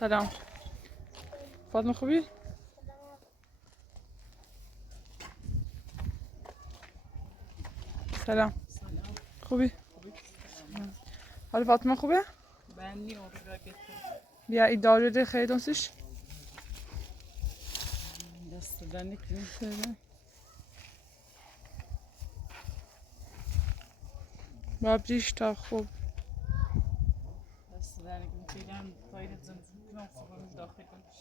سلام. فاطمه خوبی؟ سلام. خوبی؟ حال فاطمه خوبه؟ بندی oraya getir. بیا idare de خیلی دوستش. Desteden kim? سلام. بابجیش تا خوب. Desteden kim? Filan tayri zımzım kim olsun daxil olmuş.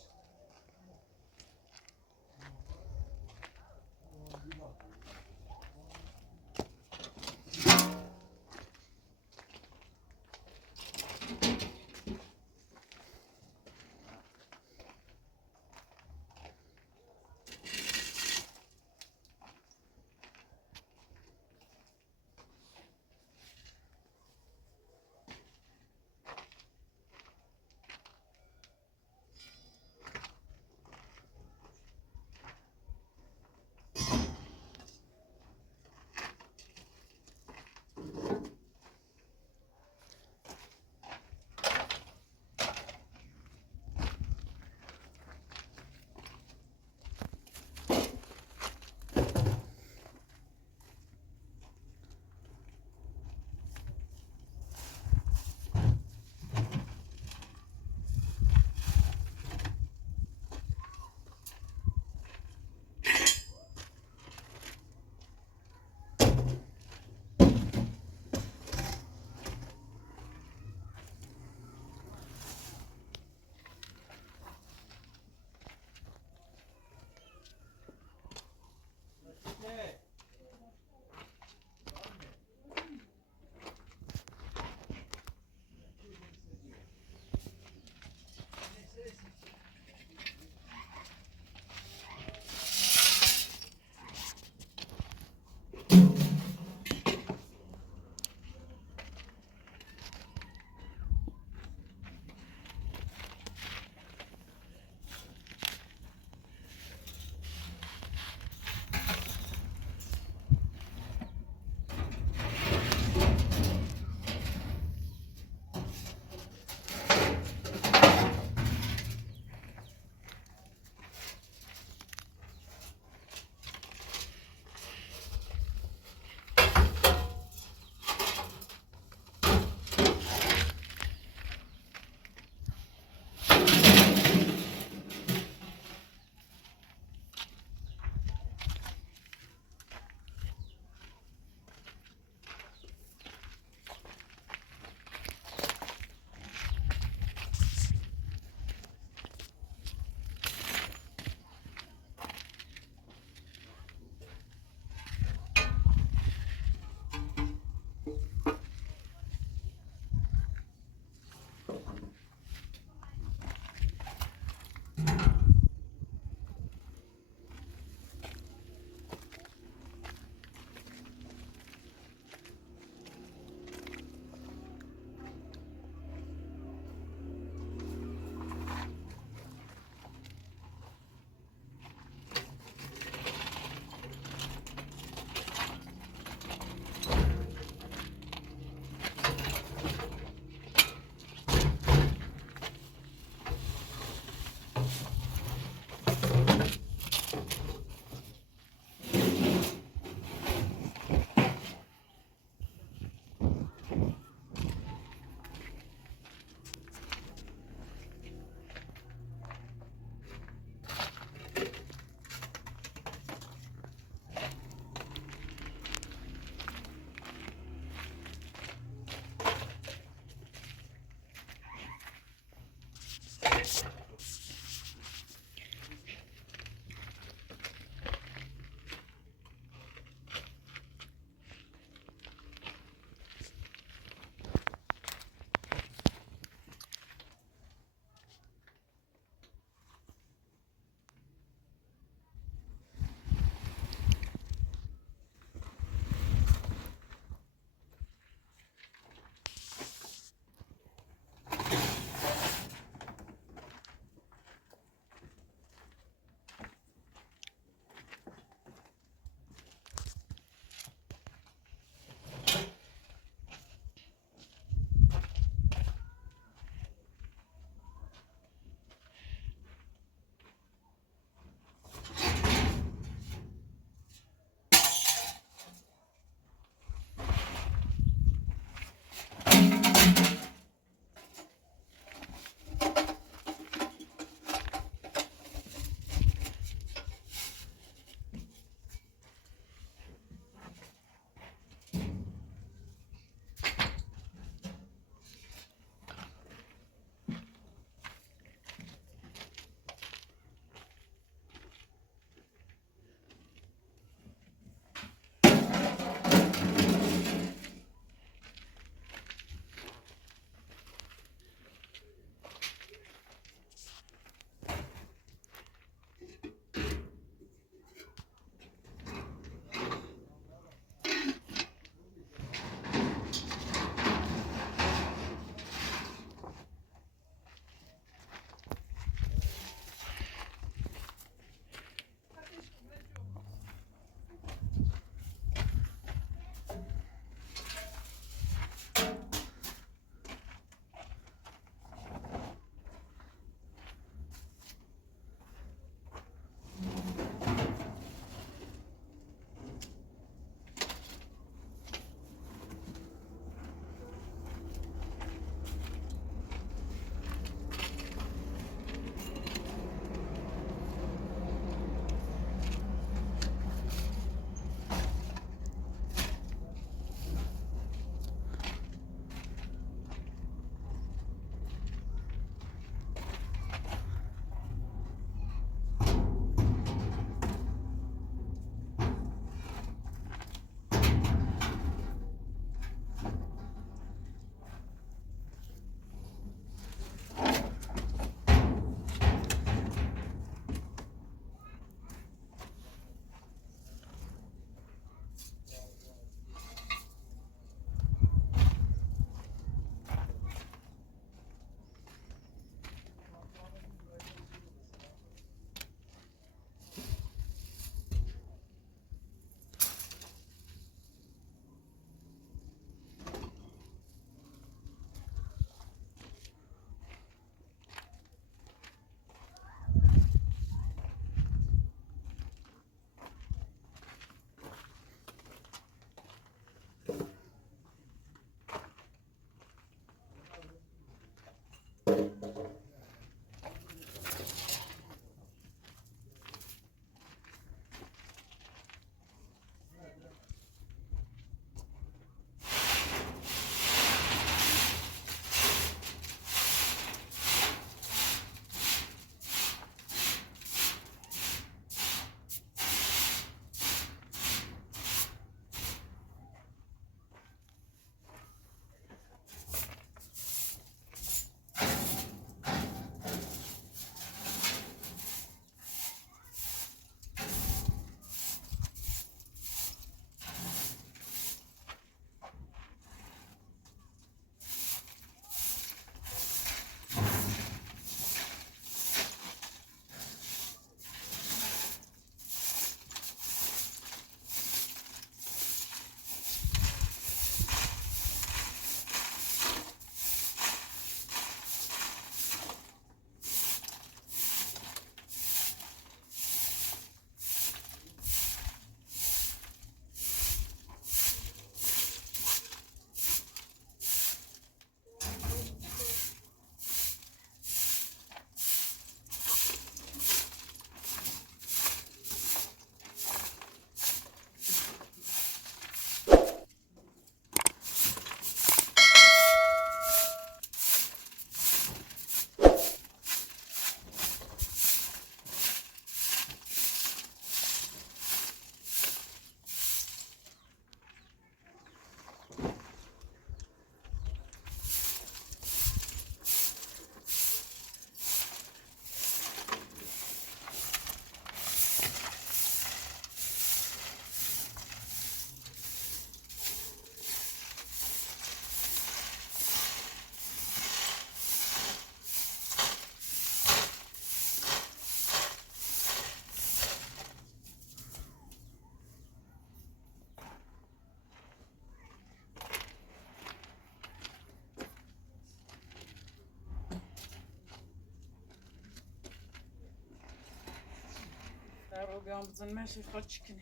رو بیام بزن ماشي خاطش کنی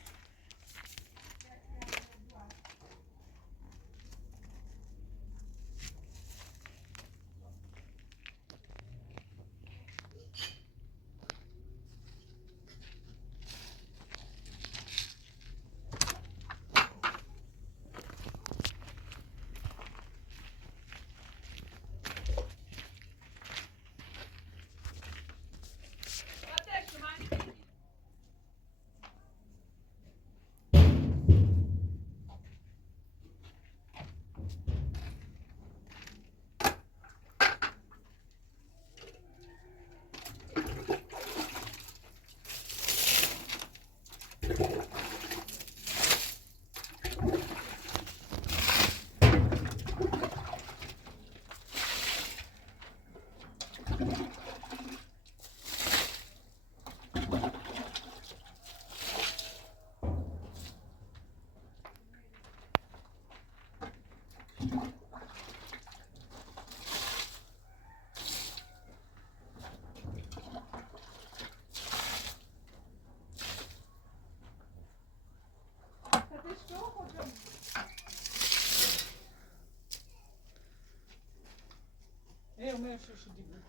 Eu mexo isso de boa.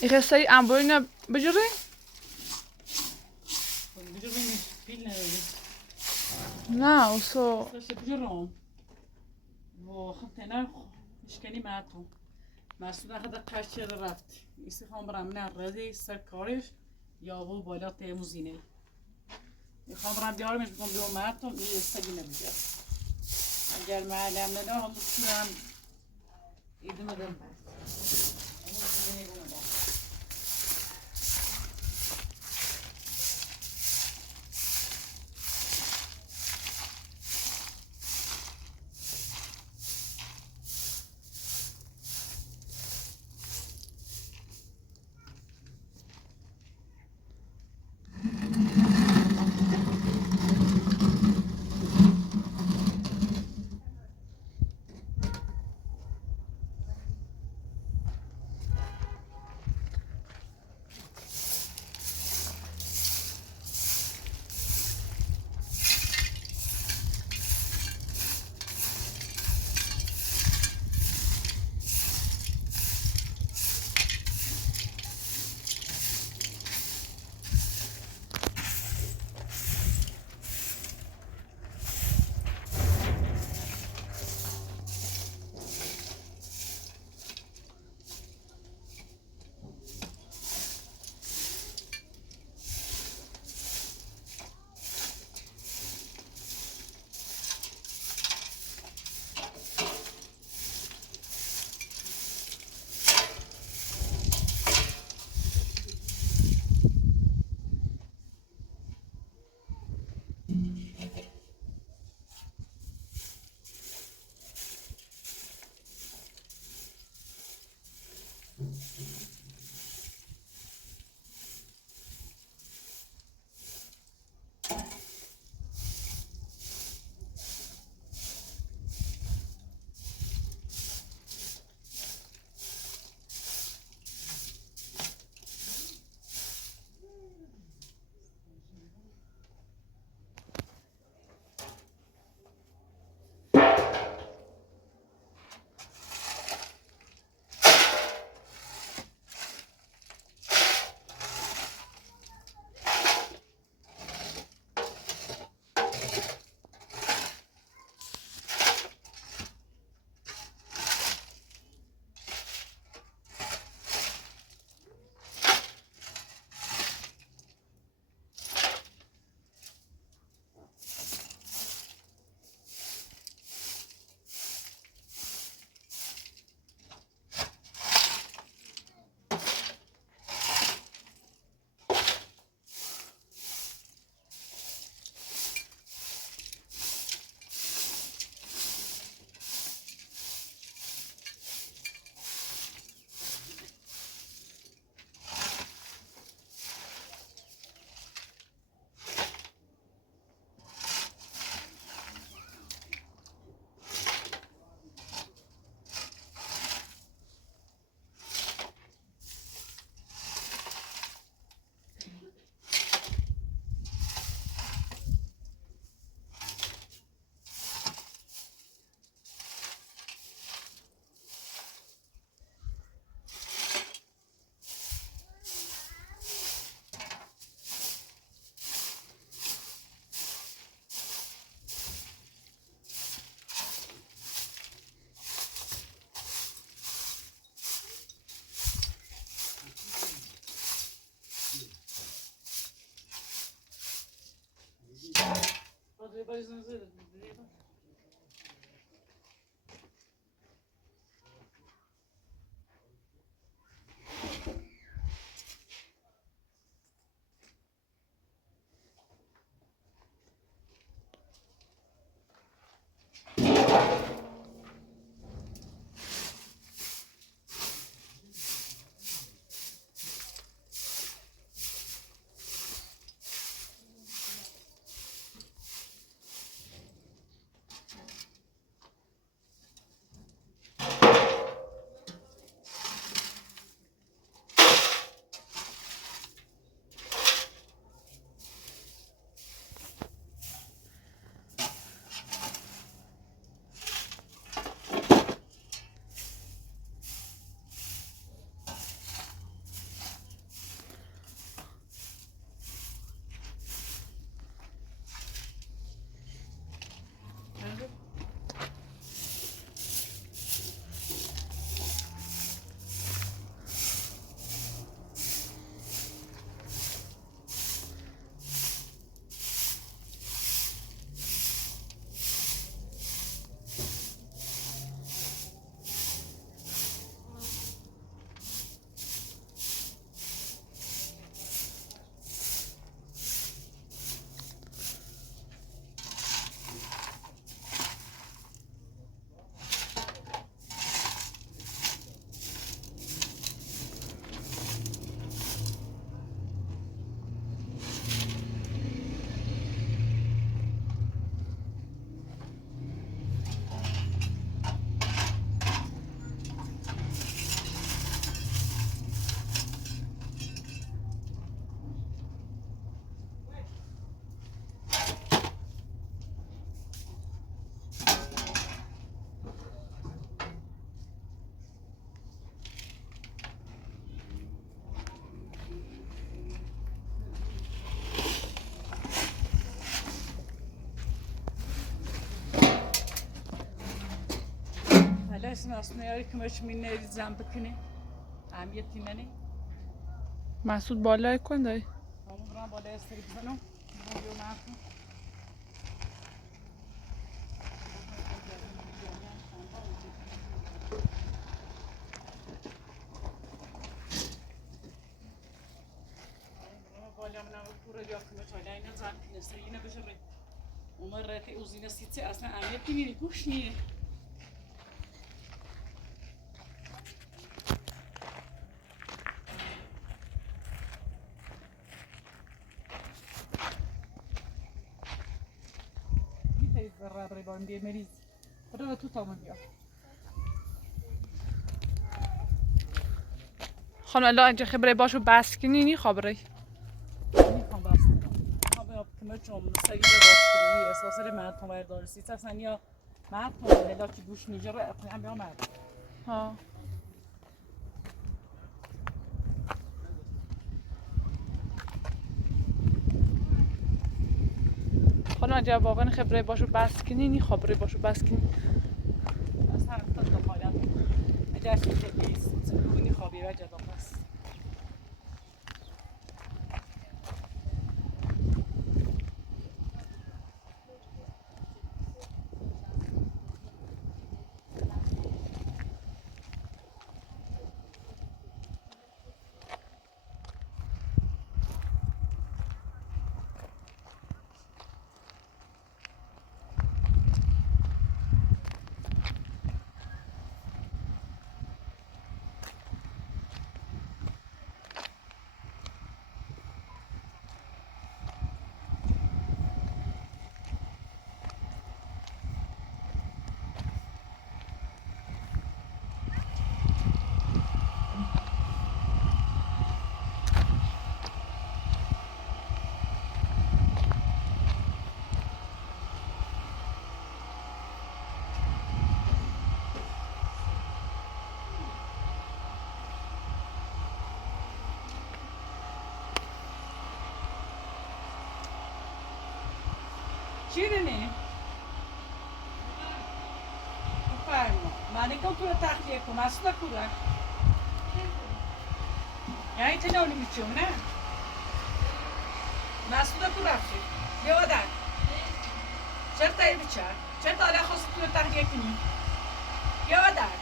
Ich esse amboina بجوری؟ بجور بینی پیل نداری نه اوسو ساشه بجورم و خب تنها اشکنی معتون مسئول خدا قشر رفت ایسی خواهم برم نه رزی سر کارش یا و بالا تیموزینه میخوام برم بیارمش بگم بیام معتون این استگی نمیگه اگر معلم نده هم بکنم ایدو مدم Dersin aslında yarı kımaşımın ne rizam bıkını. Amiyeti ne? مسعود بالای کن دایی Tamam buran böyle esteri kızanım. Bu yolu nakı. بالا من پورا یاکمه چاله اینا زن پینسته اینه بشه ری اومد رته اوزینه سیتی اصلا اهمیتی نیری گوش نیه میتونید ذره بری بارم دیه مریض رو تو تامون بیا خانم الله اینجا خبره باشو بس کنی نی خبره میخوام بس کنم کمه چون سگیل باز کنی احساس ری مرد تامر دارسی اصلا یا مرد تامر هلا که گوش نیجا رو اقنیم یا مرد ها خانم اینجا واقعا خبره باشو بس کنی نی خبره باشو بس کنی اصلا تا دخالت اگر چیزی بیست کنی خوابی و جدا پس شیرینی بفرما مالکم تو رو تخلیه کن اصلا کورک یعنی تنونی میچیم نه؟ مسعود کو رفتی؟ بیا ودن چرا تایی بچه؟ چرا تا الان خواست تو تغییر کنی؟ بیا بدر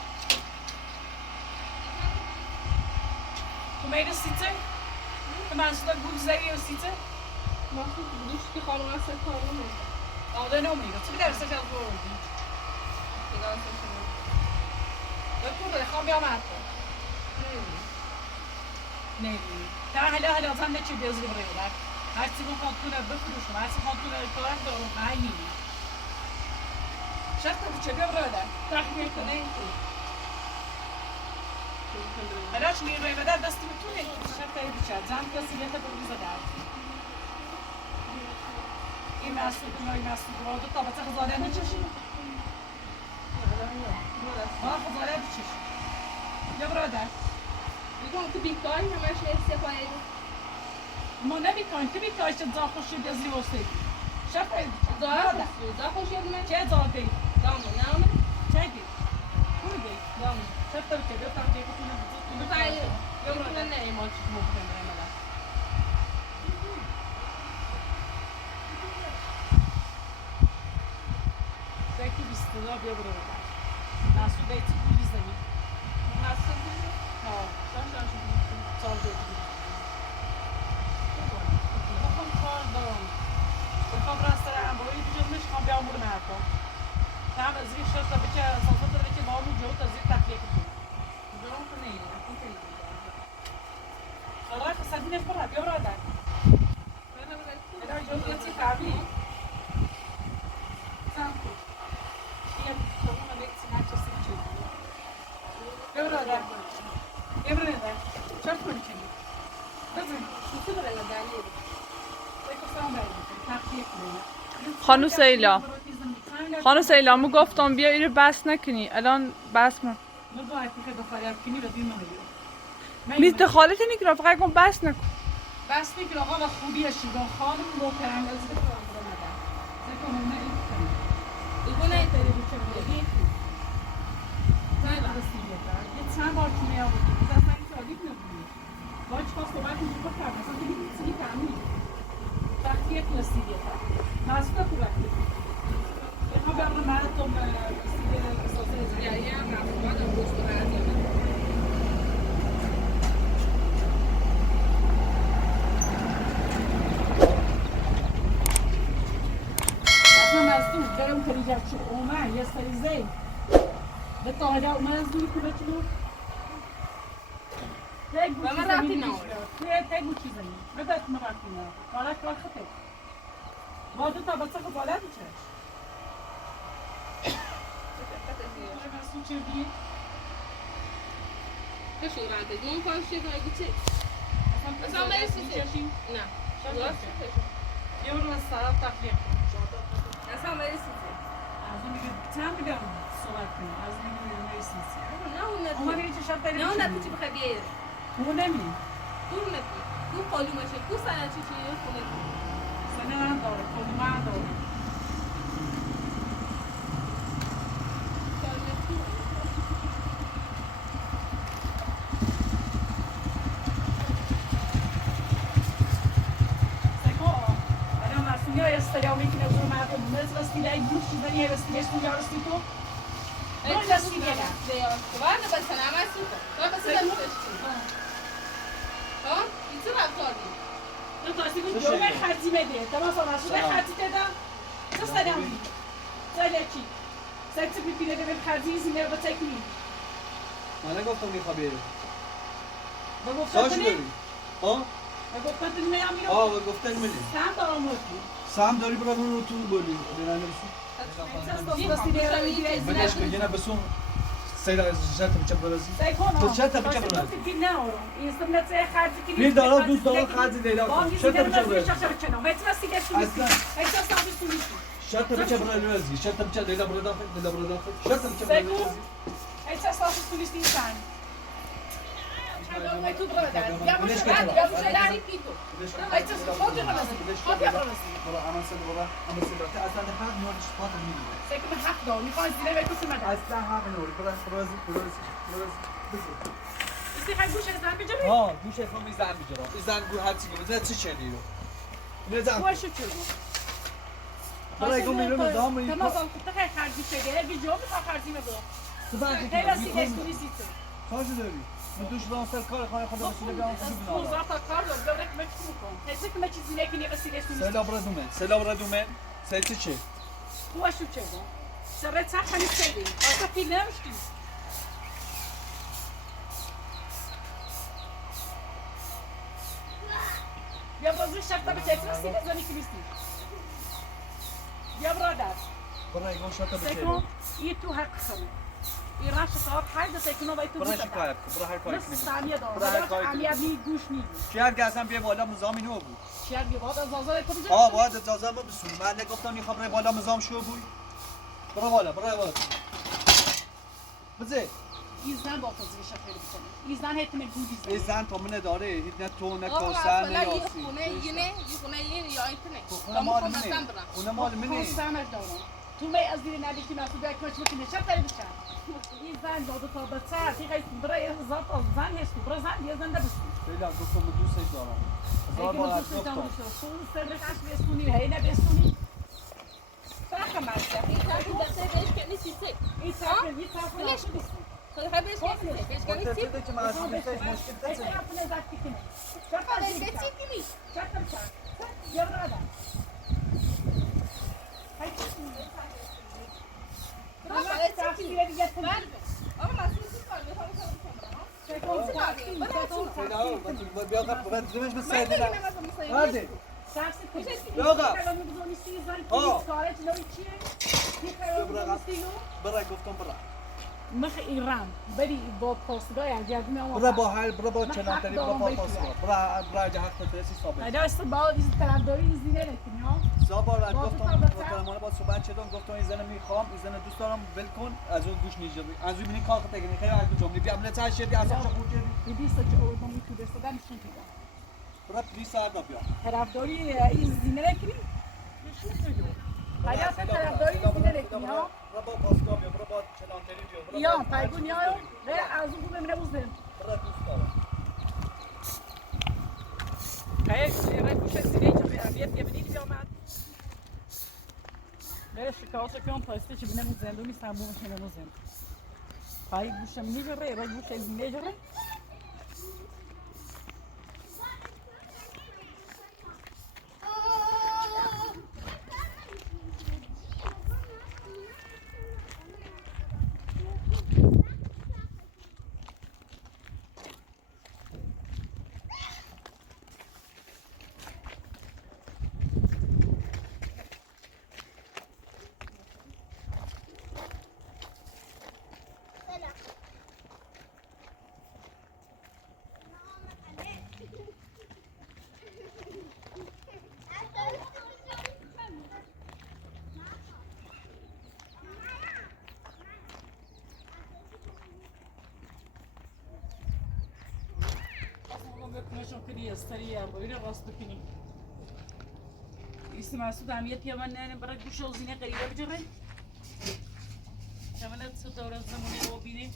تو میره سیته؟ تو منصودا گول زایی و سیته؟ ما خوب بودوش که خانم اصلا کار نمیده. آده نمیگه تو بیدر سشل بردی خدا اصلا بکن خواهم بیام حتی نمیدونی تا حالا زنده چی بیازی برای بودر هرچی من خواهد بفروشم هرچی خواهد کارم دارم من نمیدونی شرط بچه بیا برای بودر تحقیق کنه این تو. حالاش میروی بدر دستی بتونه شرط بچه زن کسی بیتا بروز در این مسئول نای مسئول را دو تا بچه خزانه نچشی ما خزانه بچشی بیا برادر میگم تو بیکاری همش استفاده ما نمیکنیم که بیکاری چه زا خوشی بیازی واسه شرط زا خوشی من چه زا دی دامو نامه چه دی خوبی دی دامو شرط بچه بیا تاکی بتونه بخیر یه من نه ما چی ممکنه برای Belki bir stada bir burada. Nasıl da etik bir izlemi. Nasıl? Ha, Sen çaldı. Bakın pardon. Bakın rastlara amboyu düzülmüş kan bir amur merto. Tamam azri şartla biçe salsatla biçe bağımlı joğut azri takliye kutu. Dom کنه Allah kısadine fırha bir burada. Ela joğut yatsi tabi. Sanki. Tamam hadi sinatçı sıkıcı. Bir burada. Bir burada. Şart mı için? Kızım. چی برای دلیل خانو سیلا گفتم بیا اینو بس نکنی الان بس من میز دخالت نگیرم فقط کن بس نکن بس نکن آقا و خوبی شیگا خانم محترم از دیگه نه تری بچه چند بار چونه ها بودیم از اصلا این تعریف نبودیم باید چکار صحبت اینجا بکرم اصلا که این سیگی تعمیم وقتی یک نسیگه محصول تو وقتی بخواه برمون مردم سیگه سازه یعنی هم رفت گوشت برد مزدور برم کریجت شو اومد یه سری زی به طاهره مزدوری که بچنو و من رفتی نور تگو چی زنی بدت من رفتی نور کارا کار خطه ما دو تا بچه خب بالت چه مسئول چه بیه کشو رنده دون کار شد نگی چه اصلا مرسی چشی نه راست یه برو از طرف تخلیق اصلا مرسی از اون میگه چند بگم صحبت کنیم از اون میگه مرسی نه اون اومده یه چه شب داریم نه اون چی بخوای بیاری اون نمی دور نکی دور قالو مشه دور سنه چی خونه سنه من داره کلی من داره Ja, estaria o que nós vamos mas las tira e muito de dinheiro se deixa melhor se tu. Não já se liga. بعد بس انا ما سويته ما بس انا ها يصير افضل Não tô assim com o meu cartão meio. Tá bom, só o cartão te dá. Só está dando. Sai aqui. Sai que pipila de meu cartão e me vai ter que ir. من نگفتم میخوام بیارم Vamos ساش fazer. داری؟ ها؟ Vamos fazer no meio amigo. آه گفتن منی Sam dá um outro. سهم داری برای رو تو بولی بیرن بسون بدش که یه نبسون سیدا جات بچه برازی Sai com تو چت بچه Não, برازی que não. Isso não é cartão que bir dara düz dara خرج دیدا Vamos شات fazer بچه uma برازی ficha não. Vai te vacilar isso. اصلا Aí só sabe isso. شات بچه برازی شات بچه دیدا برا داخل شات بچه Sai برازی com. Aí só sabe isso isso insano. Vai tu brother. Vamos chegar em Pito. Aí só pode para nós. Pode para nós. برا اما سد برا اما سد تا اصلا حق نور شفاط میگه Sei que me rápido, me faz direito vai por cima da. اصلا حق نور برازی Você vai puxar essa rápida já. ها گوش افهم میزن میجرا این زن گور هر چی گفت چه چنی رو میزن Poxa, tio. برای گم میرم دام این تمام خودت خیلی خرجی شده بی جواب تا خرجی می‌دم تو بعد خیلی استوری سیت کارش داری من دوش راه سر کار خانه خودم وسیله بیام خوشی بنا موزا تا کار دارم دارم مشکل کنم هیچ که چیزی نکنی وسیله استوری سلام ردومن سیت چه خوش شو چه سرت صح خلي تسوي اصلا في لا مشكله يا برادر الشرطه بتاعتي لازم كريستي يا برادر برای گم شات سيكون يتو حق خم يراش صار حاجه سيكون بايتو برای شکایت برای کاری نص ثانيه دور عم يبني گوش نيجي شهر گازم بیا بالا مزامی نو بود شهر بيباد ازازه كنت باید اجازه ما بسون من نگفتم این خبر بالا مزام شو بود برای بالا بزه يزن با پوزیش خیلی بکنه يزن هت من بود این زن تا منه داره هیچ نه تو نه آقا کوسن فلا نه یه یاسی خونه یه خونه یا اینترنت خونه مال منه خونه مال منه کوستانش دارم تو می از دیر ندی که نسو بیای کوچ بکنه چه داری بشه این زن داد تا به سر خیلی برای زات از زن هست برای زن یه زن دبست خیلی گفتم من دوستش دارم هزار بار از گفتم سون سر خاص بستونی هی نه بستونی فقط مرسه این طرف دسته بهش که نیستی این طرف این طرف ولش کن خب خب بهش که نیستی بهش که وقتی نیستی چه که من از دوستش مشکل این داشتم طرف نه زاتی کنه خب بهش که چی نیست شکر شکر یا برادر هی آقا مسئول چی کار می‌خوام بیا قبل دمش به سعید هادی برای گفتم مخ ایران بری با پاسگاه انجام میام برای با هر برای با چنانتری برای با پاسپورت برای جهت تدریسی ثابت اینا است با این طرفداری ایزی نکنی ها زابار از گفتم محترمانه با صحبت شدم گفتم این زن میخوام این زن دوست دارم ول کن از اون گوش نیجا از اون ببینی کار خیلی خیلی از جمله بیا من چه شدی اصلا چه خوب کردی این 20 تا اول با میتونه دادن نشون میدم برای 20 ساعت بیا طرفداری ایزی نکنی نشون میدم حالا طرفداری ایزی نکنی ها برای با پاسگاه بیا برای با چنانتری بیا یا پایگون یا و از اون ببینه بوزن برای دوست دارم هی رای گوش سینه چه بیاد ببینید بیامد برای شکایت کنم پاسته چه بینه بوزن دو نیستم بومش نموزن پای گوشم نیجوره رای گوش از نیجوره نشون کردی استری باید راست بکنی. اسم مسعود همیت یا من نه برای گوش و زینه قریبه بجره. کاملا صد دور از زمانی او بینی.